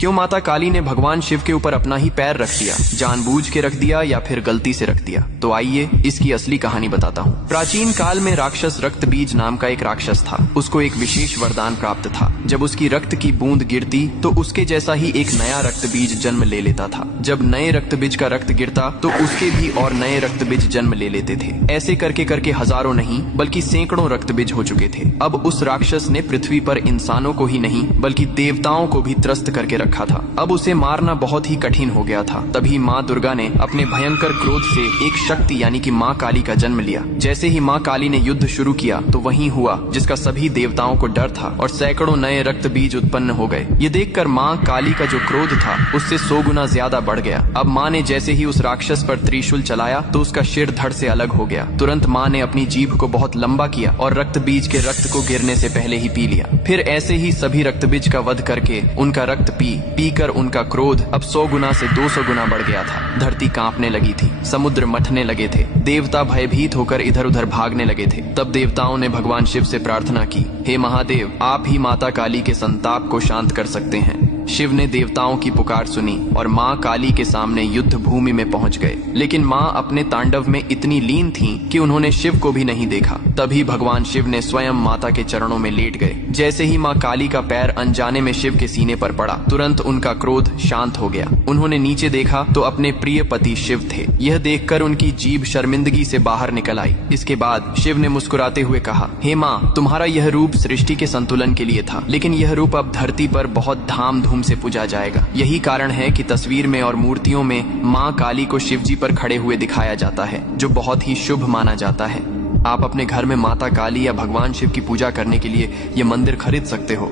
क्यों माता काली ने भगवान शिव के ऊपर अपना ही पैर रख दिया? जानबूझ के रख दिया या फिर गलती से रख दिया? तो आइए इसकी असली कहानी बताता हूँ। प्राचीन काल में राक्षस रक्तबीज नाम का एक राक्षस था। उसको एक विशेष वरदान प्राप्त था। जब उसकी रक्त की बूंद गिरती तो उसके जैसा ही एक नया रक्तबीज जन्म ले लेता था। जब नए रक्तबीज का रक्त गिरता तो उसके भी और नए रक्तबीज जन्म ले लेते थे। ऐसे करके करके हजारों नहीं बल्कि सैकड़ों रक्तबीज हो चुके थे। अब उस राक्षस ने पृथ्वी पर इंसानों को ही नहीं बल्कि देवताओं को भी त्रस्त करके रखा था। अब उसे मारना बहुत ही कठिन हो गया था। तभी माँ दुर्गा ने अपने भयंकर क्रोध से एक शक्ति यानी कि माँ काली का जन्म लिया। जैसे ही माँ काली ने युद्ध शुरू किया तो वही हुआ जिसका सभी देवताओं को डर था और सैकड़ों नए रक्त बीज उत्पन्न हो गए। ये देखकर माँ काली का जो क्रोध था उससे 100 गुना ज्यादा बढ़ गया। अब माँ ने जैसे ही उस राक्षस पर त्रिशूल चलाया तो उसका सिर धड़ से अलग हो गया। तुरंत माँ ने अपनी जीभ को बहुत लंबा किया और रक्त बीज के रक्त को गिरने से पहले ही पी लिया। फिर ऐसे ही सभी रक्त बीज का वध करके उनका रक्त पीकर उनका क्रोध अब 100 गुना से 200 गुना बढ़ गया था। धरती कांपने लगी थी, समुद्र मथने लगे थे, देवता भयभीत होकर इधर उधर भागने लगे थे। तब देवताओं ने भगवान शिव से प्रार्थना की, हे महादेव, आप ही माता काली के संताप को शांत कर सकते हैं। शिव ने देवताओं की पुकार सुनी और माँ काली के सामने युद्ध भूमि में पहुंच गए। लेकिन माँ अपने तांडव में इतनी लीन थीं कि उन्होंने शिव को भी नहीं देखा। तभी भगवान शिव ने स्वयं माता के चरणों में लेट गए। जैसे ही माँ काली का पैर अनजाने में शिव के सीने पर पड़ा, तुरंत उनका क्रोध शांत हो गया। उन्होंने नीचे देखा तो अपने प्रिय पति शिव थे। यह देखकर उनकी जीभ शर्मिंदगी से बाहर निकल आई। इसके बाद शिव ने मुस्कुराते हुए कहा, हे माँ, तुम्हारा यह रूप सृष्टि के संतुलन के लिए था, लेकिन यह रूप अब धरती पर बहुत धाम धूम से पूजा जाएगा। यही कारण है कि तस्वीर में और मूर्तियों में माँ काली को शिवजी पर खड़े हुए दिखाया जाता है, जो बहुत ही शुभ माना जाता है। आप अपने घर में माता काली या भगवान शिव की पूजा करने के लिए ये मंदिर खरीद सकते हो,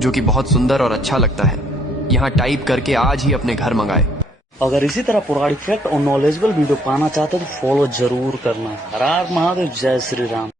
जो कि बहुत सुंदर और अच्छा लगता है। यहाँ टाइप करके आज ही अपने घर मंगाए। अगर इसी तरह पौराणिक फैक्ट और नॉलेजेबल वीडियो पाना चाहते हो तो फॉलो जरूर करना। हर हर महादेव, जय श्री राम।